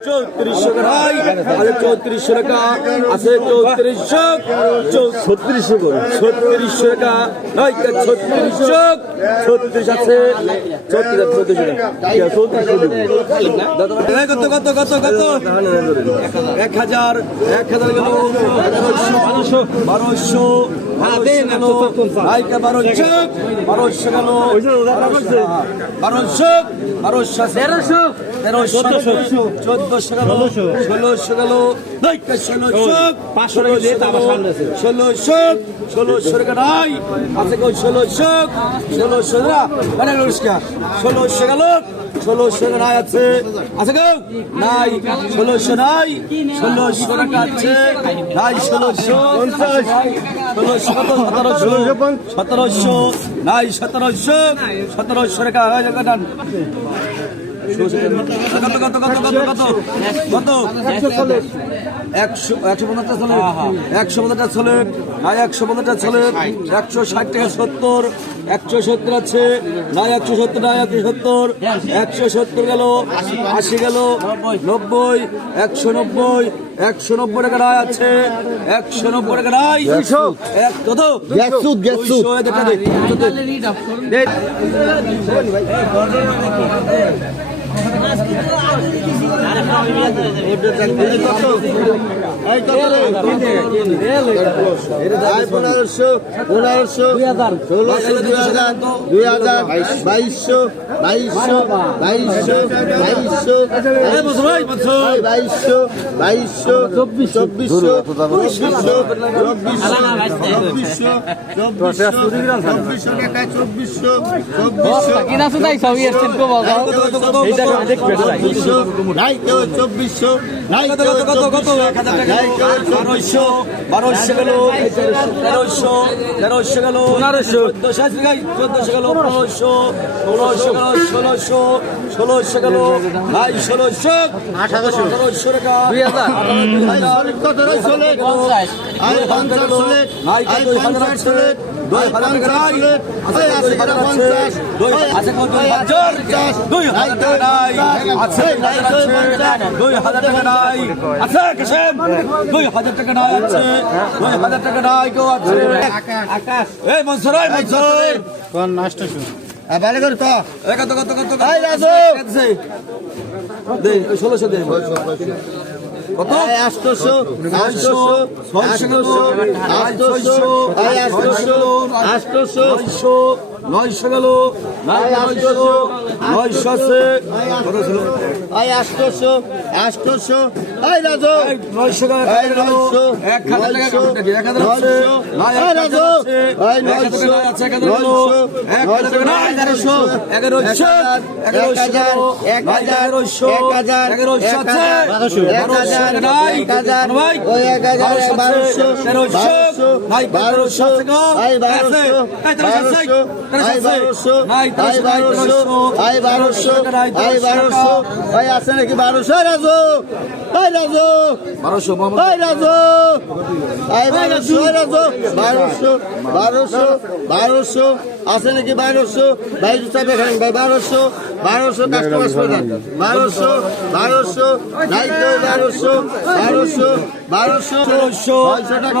চৌত্রিশশো ভাই আছে চৌত্রিশশো টাকা আছে চৌত্রিশশো। ছত্রিশশো ছত্রিশশো টাকা নয় ছত্রিশশো। ছত্রিশ আছে ছত্রিশ চৌত্রিশশো টাকা। চৌত্রিশশো কত কত কত কত? এক হাজার এক হাজার গেল। বারোশো বারোশো বারোশো। বারোশো গেল। বারোশো বারোশো তেরোশো। তেরোশো চোদ্দশো গেল ষোলোশো। গেল ষোলোশো পাঁচশো ষোলোশো ষোলোশো টাকা নাই আছে কই ষোলোশো ষোলোশো টাকা। ষোলোশো গেল ষোলোশো টাকা নাই আছে। আছে কেউ নাই ষোলোশো নাই ষোলোশো টাকা আছে। নাই ষোলোশো ষোলোশো কত সতেরোশো সতেরোশো নাই সতেরোশো সতেরোশো টাকা। হয়ে যাবে কত কত কত কত কত কত একশো একশো পঞ্চাশটা চলে একশো পঞ্চাশটা চলে নাই একশো পঞ্চাশটা চলে একশো ষাট টাকা সত্তর একশো সত্তর আছে নাই একশো সত্তর নাই একশো সত্তর একশো সত্তর গেল আশি গেল নব্বই একশো নব্বই একশো নব্বই টাকা রায় আছে একশো নব্বই টাকা রায়। এক কত। দুইশো, পনেরোশো পনেরোশো ষোলোশো দুই হাজার দুই হাজার বাইশশো বাইশশো বাইশশো বাইশশো। বাইশশো বাইশশো চব্বিশশো চব্বিশশো চব্বিশশো চব্বিশশো চব্বিশশো চব্বিশশো নাই কেউ চব্বিশশো নাই কেউ। বারোশো, বারোশো গেল, তেরোশো, তেরোশো গেল, গাই, চোদ্দশো গেল, পনেরোশো, ষোলোশো গেল, ষোলোশো, ষোলোশো গেল, ভাই ষোলোশো, আঠারোশো। টাকা, দুই হাজার, কত চলে আই পঞ্চাশ। চলে আই পঞ্চাশ চলে দুই হাজার টাকা নাই, আছে দুই হাজার টাকা নাই, দুই হাজার টাকা নাই, আছে কিসেম? দুই হাজার টাকা নাই আছে, দুই হাজার টাকা নাই কেউ আছে। এই মনসুর, এই মনসুর। ভালো করে তো কত, কত? দে, ষোলোশো দে। কত? আষ্টশো আষ্টশো, আই আষ্টশো আষ্টশো নয়শো নয়শো গেল নয়শো নয়শো আছে। কত ছিল? আই আষ্টশো আষ্টশো আই রাজু। এই নয়শো নয়শো, নয়শো, হাজার রাজু, হাজার নয়শো, নয়শো, এগারোশো এগারোশো এগারোশো এক হাজার, এক হাজার, এক হাজার, এক হাজার, এক হাজার, এক হাজার, বারোশো বারোশো, আছে, তেরোশো বারোশো, নাই বারোশো বারোশো, আই আছে বারোশো, এই বারোশো, আছে বারোশো, আই বারোশো, তেরোশো আই বারোশো, আই বারোশো, টাকা। আছে নাকি বারোশো? রাজু আই রাজু বারোশো মোহাম্মদ রাজু আই বারোশো রাজু বারোশো বারোশো বারোশো আছে নাকি বারোশো? ভাই বারোশো বারোশো কাস্টমার প্রধান। বারোশো বারোশো নাইটো বারোশো বারোশো বারোশো ছয়শো টাকা।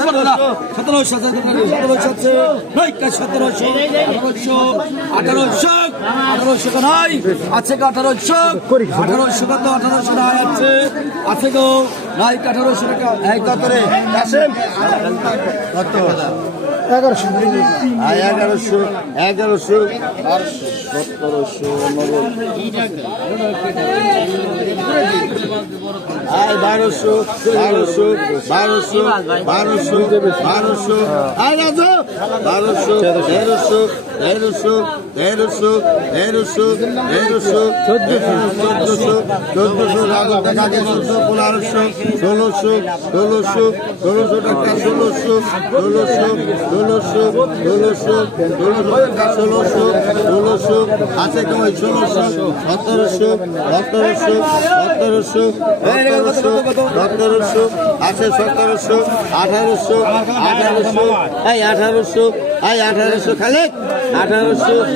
সতেরোশো সতেরোশো সতেরোশো আঠারোশো আঠারোশো আঠারোশো নাই আছে গো আঠারোশো আঠারোশো কত আঠারোশো নাই আছে আছে আঠারোশো টাকা এই কত রে এগারোশো এগারোশো এগারোশো সতেরোশো আয় বারোশো বারোশো বারোশো বারোশো বারোশো আয় রাজু বারোশো তেরোশো তেরোশো তেরোশো তেরোশো তেরোশো চোদ্দশো চোদ্দশো, রাজু টাকা চোদ্দশো, পনেরোশো, ষোলোশো ষোলোশো ষোলোশো টাকা, ষোলোশো ষোলোশো ষোলোশো ষোলোশো ষোলোশো টাকা, ষোলোশো ষোলোশো, আছে কই ষোলোশো, সতেরোশো সতেরোশো সতেরোশো সতেরোশো সতেরোশো, আছে সতেরোশো, আঠারোশো আঠারোশো, এই আঠারোশো এই আঠারোশো খালি, আঠারোশো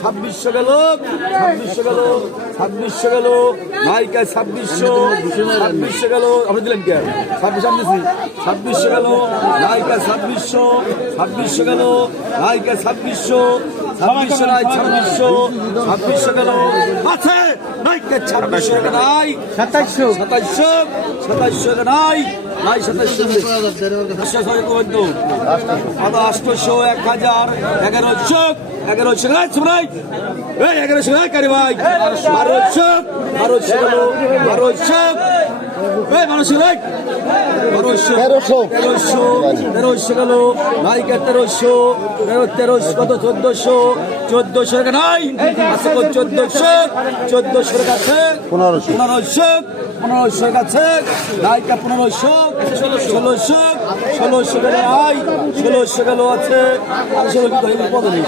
ছাব্বিশশো গেল ছাব্বিশশো গেল ছাব্বিশশো গেল। নাইকা ছাব্বিশশো ছাব্বিশশো গেল। আপনি দিলেন কে? ছাব্বিশ আমি দিছি। ছাব্বিশশো গেল নাইকা ছাব্বিশশো ছাব্বিশশো গেল নাইকা ছাব্বিশশো ছাব্বিশশো নাই ছাব্বিশশো ছাব্বিশশো গেল। আছে! নাইকা ছাব্বিশশো নাই। সাতাইশশো। সাতাইশশো সাতাইশশো টাকা নাই নাই সাতাইশশো আদা আষ্টশো এক হাজার এগারোশো এগারোশো নাই শুনাই এই এগারোশো নাই কারি ভাই। বারোশো বারোশো বারোশো তেরোশো তেরোশো। গেল। নাইকা তেরোশো তেরো তেরোশো কত? চোদ্দশো। চোদ্দশো নাই। আছে চোদ্দশো। চোদ্দশো টাকা আছে পনেরোশো। পনেরোশো পনেরোশো কাছে। নাইকা পনেরোশো। ষোলোশো ষোলোশো গেল নাই ষোলোশো গেল আছে।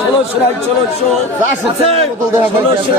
ষোলোশো আছে ষোলোশো